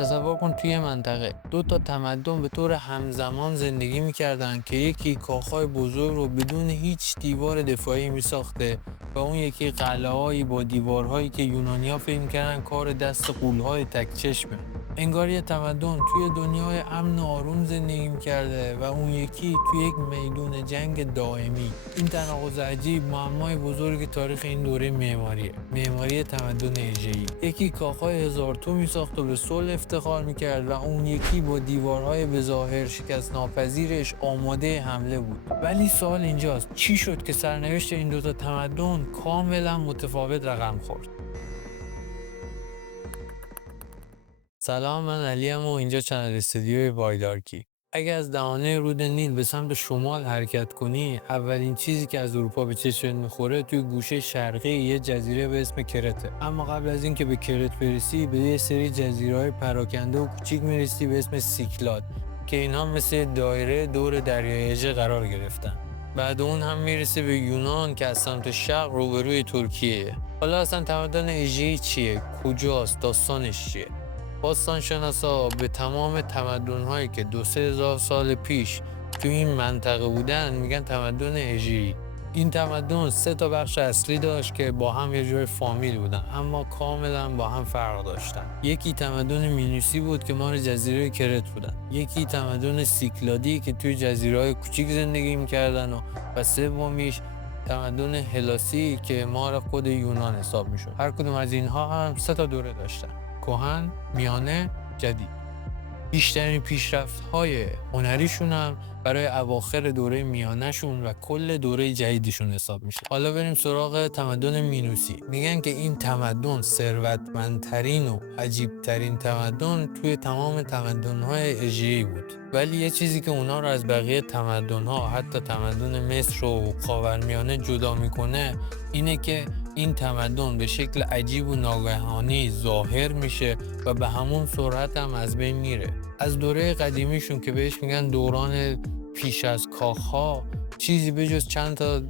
تصور کن توی منطقه دو تا تمدن به طور همزمان زندگی میکردن که یکی کاخهای بزرگ رو بدون هیچ دیوار دفاعی میساخته و اون یکی قلعه‌هایی با دیوارهایی که یونانی‌ها فکر می‌کردن کار دست غول‌های تک چشمه. انگار یه تمدن توی دنیای امن و آروم زندگی می‌کرده و اون یکی توی یک میدون جنگ دائمی. این تناقض عجیب معمای بزرگ تاریخ این دوره معماریه. معماری تمدن اژه‌ای. یکی کاخهای هزار تو می‌ساخت و به صلح افتخار می‌کرد و اون یکی با دیوارهای بظاهر شکست ناپذیرش آماده حمله بود. ولی سوال اینجاست چی شد که سرنوشت این دوتا تمدن کاملا متفاوت رقم خورد؟ سلام، من علیم و اینجا چنل استودیوی پایدارکی. اگه از دهانه رود نیل به سمت شمال حرکت کنی، اولین چیزی که از اروپا به چشمت میخوره توی گوشه شرقی یه جزیره به اسم کرته. اما قبل از اینکه به کرت برسی، به یه سری جزیره‌های پراکنده و کوچیک میرسی به اسم سیکلاد که اینها مثل دایره دور دریای اژه قرار گرفتن. بعد اون هم میرسه به یونان که از سمت شرق روبروی ترکیه. حالا اصلا تمدن اژه‌ای چیه؟ کجاست؟ داستانش چیه؟ باستانشناسا به تمام تمدن‌هایی که 2-3 هزار سال پیش تو این منطقه بودن میگن تمدن اژه‌ای. این تمدن 3 تا بخش اصلی داشت که با هم یه جور فامیل بودن اما کاملا با هم فرق داشتن. یکی تمدن مینوسی بود که مال جزیره کرت بودن. یکی تمدن سیکلادی که توی جزیره‌های کوچیک زندگی می‌کردن و سومیش تمدن هلاسی که مال خود یونان حساب می‌شد. هر کدوم از اینها هم 3 تا دوره داشتن: کهن، میانه، جدید. بیشترین پیشرفت‌های هنریشون هم برای اواخر دوره میانه‌شون و کل دوره جدیدشون حساب میشه. حالا بریم سراغ تمدن مینوسی. میگن که این تمدن ثروتمندترین و عجیبترین تمدن توی تمام تمدن‌های اژه‌ای بود. ولی یه چیزی که اونا رو از بقیه تمدن‌ها، حتی تمدن مصر و خاورمیانه جدا میکنه اینه که این تمدن به شکل عجیب و ناگهانی ظاهر میشه و به همون سرعت هم از بین میره. از دوره قدیمیشون که بهش میگن دوران پیش از کاخ‌ها، چیزی به جز چند تا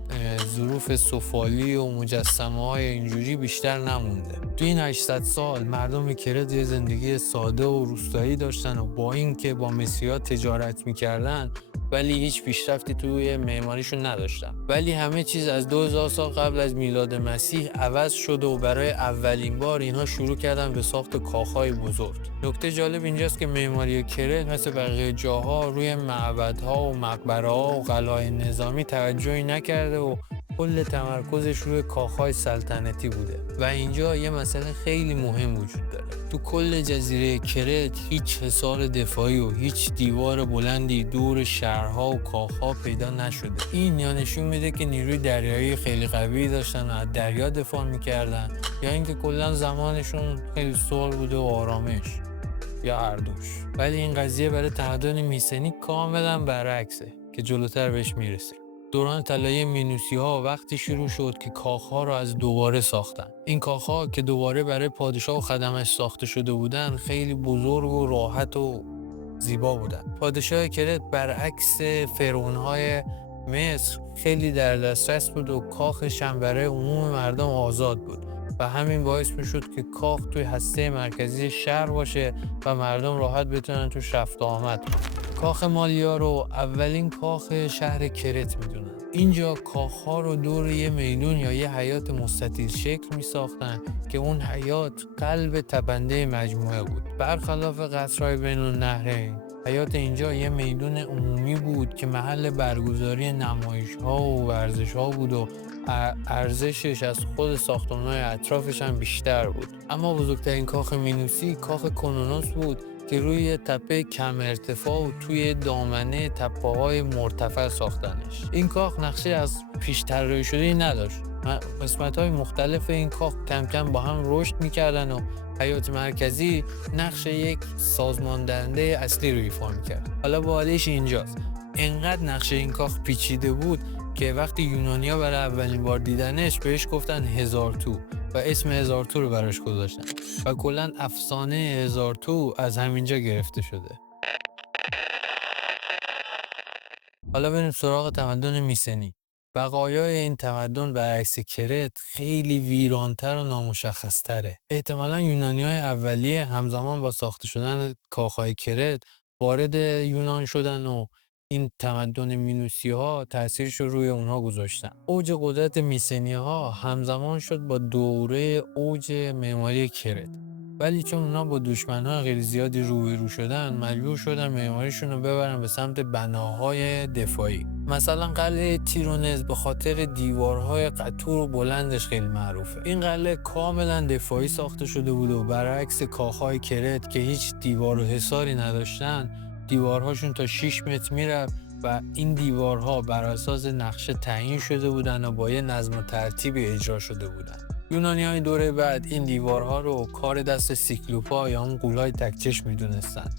ظروف سفالی و مجسمه های اینجوری بیشتر نمونده. تو این 800 سال مردم کرت یه زندگی ساده و روستایی داشتن و با اینکه با مسیحا تجارت میکردن ولی هیچ پیشرفتی توی معماریشون نداشتن. ولی همه چیز از 2000 سال قبل از میلاد مسیح عوض شد و برای اولین بار اینها شروع کردن به ساخت کاخهای بزرگ. نکته جالب اینجاست که معماری کرت مثل بقیه جاها روی معبدها و مقبره‌ها و قلعه‌های نظامی توجهی نکرده و کل تمرکزش روی کاخهای سلطنتی بوده. و اینجا یه مسئله خیلی مهم وجود داره. تو کل جزیره کرت هیچ حصار دفاعی و هیچ دیوار بلندی دور شهرها و کاخها پیدا نشده. این یا نشون میده که نیروی دریایی خیلی قوی داشتن و از دریا دفاع میکردن یا اینکه کلا زمانشون خیلی صلح بوده و آرامش، یا هر دوش. ولی این قضیه برای تمدن میسنی کاملا برعکسه که جلوتر بهش میرسیم. دوران طلایی مینوسی‌ها وقتی شروع شد که کاخ‌ها رو از دوباره ساختن. این کاخ‌ها که دوباره برای پادشاه و خدمش ساخته شده بودن خیلی بزرگ و راحت و زیبا بودن. پادشاه کرت برعکس فرعون‌های مصر خیلی در دسترس بود و کاخش هم برای عموم مردم آزاد بود و همین باعث میشد که کاخ توی هسته مرکزی شهر باشه و مردم راحت بتونن توش رفت و آمد کنن. کاخ مالیا رو اولین کاخ شهر کرت میدونن. اینجا کاخ‌ها رو دور یه میدون یا یه حیاط مستطیل شکل می ساختن که اون حیاط قلب تپنده مجموعه بود. برخلاف قصرهای بین النهرین، حیاط اینجا یه میدون عمومی بود که محل برگزاری نمایش‌ها و ورزش‌ها بود و ارزشش از خود ساختمان‌های اطرافش هم بیشتر بود. اما بزرگترین کاخ مینوسی کاخ کنونوس بود که روی تپه کم ارتفاع و توی دامنه تپه‌های مرتفع ساختنش. این کاخ نقشه از پیش طراحی شده‌ای نداشت. قسمت‌های مختلف این کاخ کم کم با هم رشد می‌کردن و حیاط مرکزی نقش یک سازماندهنده اصلی رو ایفا می‌کرد. حالا باحالیش اینجاست. انقدر نقشه این کاخ پیچیده بود که وقتی یونانی‌ها برای اولین بار دیدنش بهش گفتن هزار تو و اسم هزار تو رو براش گذاشتن و کلاً افسانه هزار تو از همینجا گرفته شده. حالا بریم سراغ تمدن میسنی. بقایای این تمدن برعکس کرت خیلی ویرانتر و نامشخصتره. احتمالا یونانی‌های اولیه همزمان با ساخته شدن کاخهای کرت وارد یونان شدن و این تمدن مینوسی ها تاثیرش رو روی اونها گذاشتن. اوج قدرت میسنی ها همزمان شد با دوره اوج معماری کرت. ولی چون اونا با دشمن‌های غیر زیادی روبرو شدن، مجبور شدن معماریشون رو ببرن به سمت بناهای دفاعی. مثلا قلعه تیرونز به خاطر دیوارهای قطور و بلندش خیلی معروفه. این قلعه کاملا دفاعی ساخته شده بود و برعکس کاخهای کرت که هیچ دیوار و حصاری نداشتن، دیوارهاشون تا 6 متر میرفت و این دیوارها بر اساس نقشه تعیین شده بودن و با یه نظم و ترتیبی اجرا شده بودن. یونانی‌های دوره بعد این دیوارها رو کار دست سیکلوپا یا اون غول‌های تک‌چشم می‌دونستن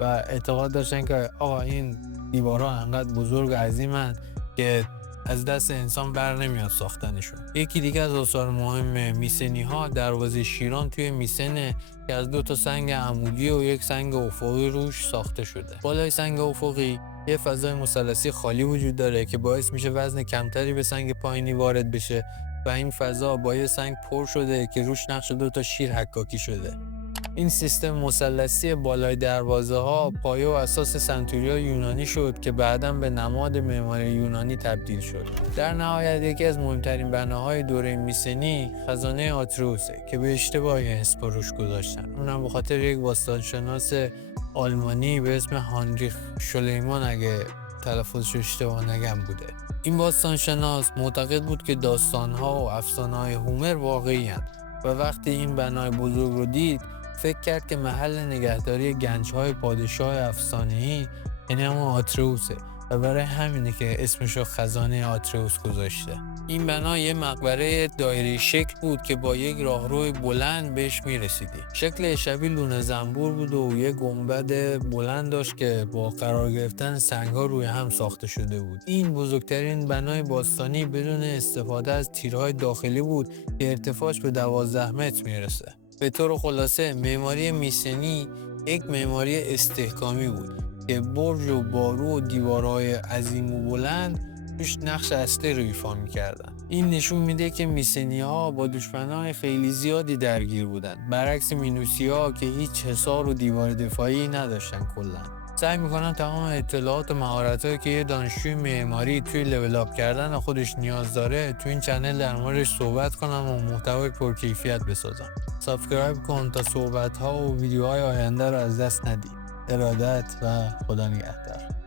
و اعتقاد داشتن که آقا این دیوارها انقدر بزرگ و عظیمن که از دست انسان بر نمیاد ساختنشون. یکی دیگه از آثار مهم میسنی ها دروازه شیران توی میسنه که از 2 سنگ عمودی و 1 سنگ افقی روش ساخته شده. بالای سنگ افقی یه فضای مثلثی خالی وجود داره که باعث میشه وزن کمتری به سنگ پایینی وارد بشه و این فضا با یه سنگ پر شده که روش نقش 2 شیر حکاکی شده. این سیستم مثلثی بالای دروازه ها پایه و اساس سنتوریا یونانی شد که بعداً به نماد معماری یونانی تبدیل شد. در نهایت یکی از مهمترین بناهای دوره میسنی خزانه آتروسه که به اشتباهی اسم روش گذاشتن. اونم به خاطر یک باستانشناس آلمانی به اسم هانریخ شلیمان اگه تلفظش اشتباه نگم بوده. این باستانشناس معتقد بود که داستان‌ها و افسانه‌های هومر واقعی‌اند و وقتی این بنای بزرگ رو دید فکر کرد که محل نگهداری گنج‌های پادشاه افسانه‌ای یعنی همون آتروسه و برای همینه که اسمشو خزانه آتروس گذاشته. این بنا یه مقبره دایره شکل بود که با یک راهرو بلند بهش میرسیدی. شکل شبیه لونه زنبور بود و یه گنبد بلند داشت که با قرار گرفتن سنگ‌ها روی هم ساخته شده بود. این بزرگترین بنای باستانی بدون استفاده از تیرهای داخلی بود که ارتفاعش به 12 متر میرسه. به طور خلاصه معماری میسنی یک معماری استحکامی بود که برج و بارو و دیوارهای عظیم و بلند توش نقش اصلی رو ایفا می‌کردن. این نشون میده که میسنی‌ها با دشمنان خیلی زیادی درگیر بودن، برعکس مینوسی‌ها که هیچ حصار و دیوار دفاعی نداشتن. کلاً سعی میکنن تمام اطلاعات و مهارت‌هایی که یه دانشجوی معماری توی لول اپ کردن خودش نیاز داره تو این چنل در موردش صحبت کنم و محتوای پرکیفیت بسازم. سابسکرایب کن تا صحبت‌ها و ویدیوهای آینده رو از دست ندی. ارادت و خدا نگهدار.